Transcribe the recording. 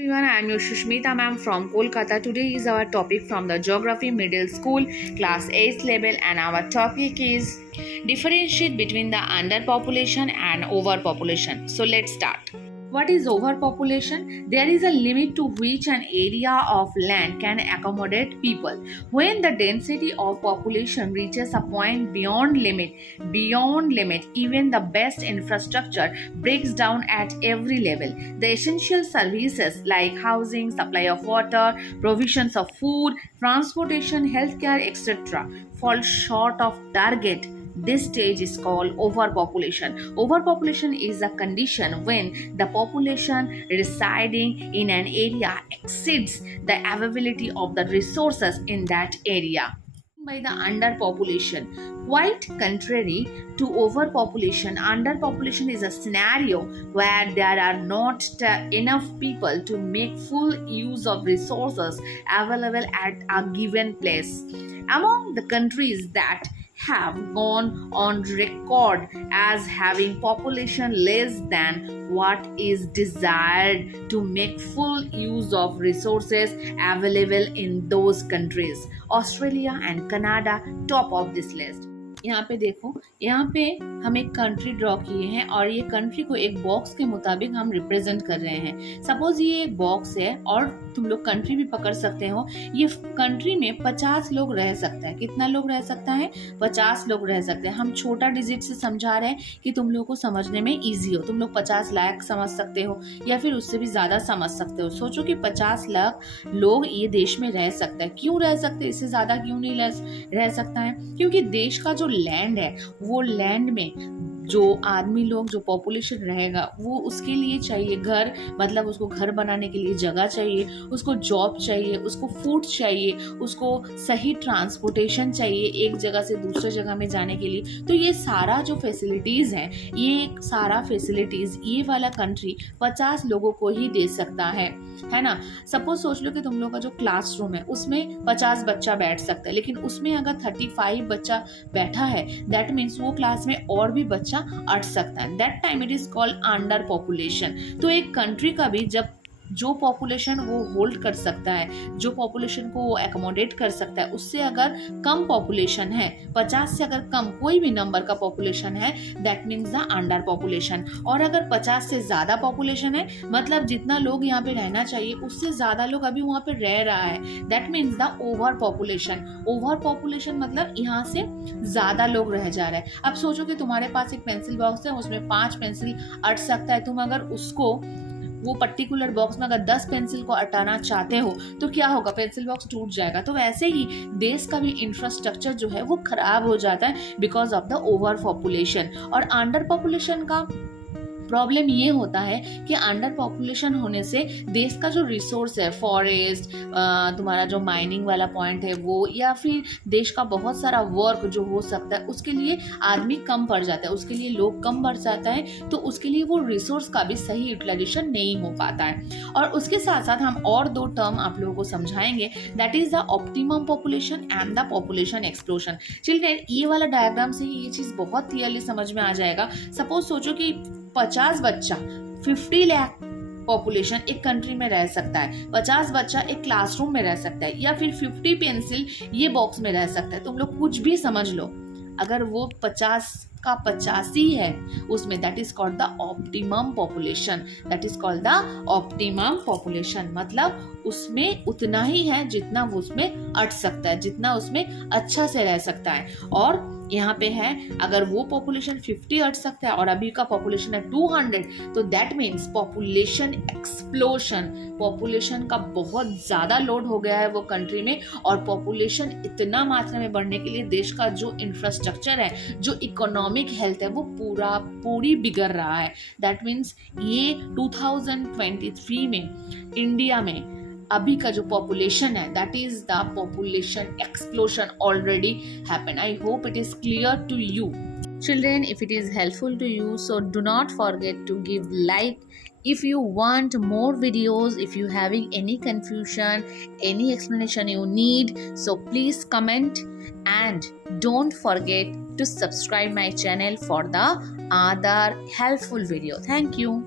Everyone, I am your Shushmita ma'am from Kolkata. Today is our topic from the Geography Middle School class 8th level, and our topic is differentiate between the underpopulation and overpopulation. So let's start. What is overpopulation? There is a limit to which an area of land can accommodate people. When the density of population reaches a point beyond limit, even the best infrastructure breaks down at every level. The essential services like housing, supply of water, provisions of food, transportation, healthcare, etc. fall short of target. This stage is called overpopulation. Overpopulation is a condition when the population residing in an area exceeds the availability of the resources in that area. By the underpopulation, quite contrary to overpopulation, underpopulation is a scenario where there are not enough people to make full use of resources available at a given place. Among the countries that have gone on record as having population less than what is desired to make full use of resources available in those countries. Australia and Canada top of this list. यहाँ पे देखो, यहाँ पे हम एक country draw किए हैं और ये कंट्री को एक बॉक्स के मुताबिक हम रिप्रेजेंट कर रहे हैं. सपोज ये एक बॉक्स है और तुम लोग कंट्री भी पकड़ सकते हो. ये कंट्री में 50 लोग रह सकता है. कितना लोग रह सकता है? 50 लोग रह सकते हैं. हम छोटा डिजिट से समझा रहे हैं कि तुम लोग को समझने में ईजी हो. तुम लोग 50 लाख समझ सकते हो या फिर उससे भी ज़्यादा समझ सकते हो. सोचो कि 50 लाख लोग ये देश में रह सकता है. क्यों रह सकते हैं? इससे ज़्यादा क्यों नहीं रह सकता है? क्योंकि देश का जो लैंड है, वो लैंड में जो आदमी लोग, जो पॉपुलेशन रहेगा, वो उसके लिए चाहिए घर, मतलब उसको घर बनाने के लिए जगह चाहिए, उसको जॉब चाहिए, उसको फूड चाहिए, उसको सही ट्रांसपोर्टेशन चाहिए एक जगह से दूसरे जगह में जाने के लिए. तो ये सारा जो फैसिलिटीज़ हैं, ये सारा फैसिलिटीज़ ये वाला कंट्री 50 लोगों को ही दे सकता है ना. सपोज सोच लो कि तुम लोग का जो क्लासरूम है उसमें 50 बच्चा बैठ सकता है, लेकिन उसमें अगर 35 बच्चा बैठा है, दैट मीन्स वो क्लास में और भी बच्चा अट सकता है. That time it is called under population. तो एक कंट्री का भी जब जो पॉपुलेशन वो होल्ड कर सकता है, जो पॉपुलेशन को वो एकोमोडेट कर सकता है, उससे अगर कम पॉपुलेशन है, 50 से अगर कम कोई भी नंबर का पॉपुलेशन है, that means the under population. और अगर 50 से ज़्यादा पॉपुलेशन है, मतलब जितना लोग यहाँ पे रहना चाहिए उससे ज़्यादा लोग अभी वहाँ पे रह रहा है, that means the over population. Over population मतलब यहाँ से ज़्यादा लोग रह जा रहे हैं. अब सोचो कि तुम्हारे पास एक पेंसिल बॉक्स है, उसमें 5 पेंसिल अट सकता है. तुम अगर उसको वो पर्टिकुलर बॉक्स में अगर 10 पेंसिल को अटाना चाहते हो तो क्या होगा? पेंसिल बॉक्स टूट जाएगा. तो वैसे ही देश का भी इंफ्रास्ट्रक्चर जो है वो खराब हो जाता है because of the over population. और अंडर पॉपुलेशन का प्रॉब्लम ये होता है कि अंडर पॉपुलेशन होने से देश का जो रिसोर्स है, फॉरेस्ट, तुम्हारा जो माइनिंग वाला पॉइंट है वो, या फिर देश का बहुत सारा वर्क जो हो सकता है, उसके लिए आदमी कम पड़ जाता है, उसके लिए लोग कम बढ़ जाता है. तो उसके लिए वो रिसोर्स का भी सही यूटिलाइजेशन नहीं हो पाता है. और उसके साथ साथ हम और 2 टर्म आप लोगों को समझाएंगे, that is the optimum population and the population explosion. Children, ये वाला डायग्राम से ही ये चीज़ बहुत क्लियरली समझ में आ जाएगा. सपोज सोचो कि 50 बच्चा 50 लाख पॉपुलेशन एक कंट्री में रह सकता है, 50 बच्चा एक क्लासरूम में रह सकता है, या फिर 50 पेंसिल ये बॉक्स में रह सकता है. तुम लोग कुछ भी समझ लो, अगर वो 50 का 85 है उसमें, that is called the optimum population. That is called the optimum population. मतलब उसमें उतना ही है जितना वो उसमें अट सकता है, जितना उसमें अच्छा से रह सकता है. और यहाँ पे है, अगर वो पॉपुलेशन 50 अट सकता है और अभी का पॉपुलेशन है 200, तो that means population explosion. Population का बहुत ज़्यादा लोड हो गया है वो कंट्री में, और पॉपुलेशन इतना मात्रा में बढ़ने के लिए देश का जो इंफ्रास्ट्रक्चर है, जो इकोनॉमिक हेल्थ है, वो पूरी बिगड़ रहा है. दैट मीन्स ये 2023 में इंडिया में अभी का जो पॉपुलेशन है, that is the population explosion already happen. I hope it is clear to you. Children, if it is helpful to you, so do not forget to give like. If you want more videos, if you having any confusion, any explanation you need, so please comment, and don't forget to subscribe my channel for the other helpful video. Thank you.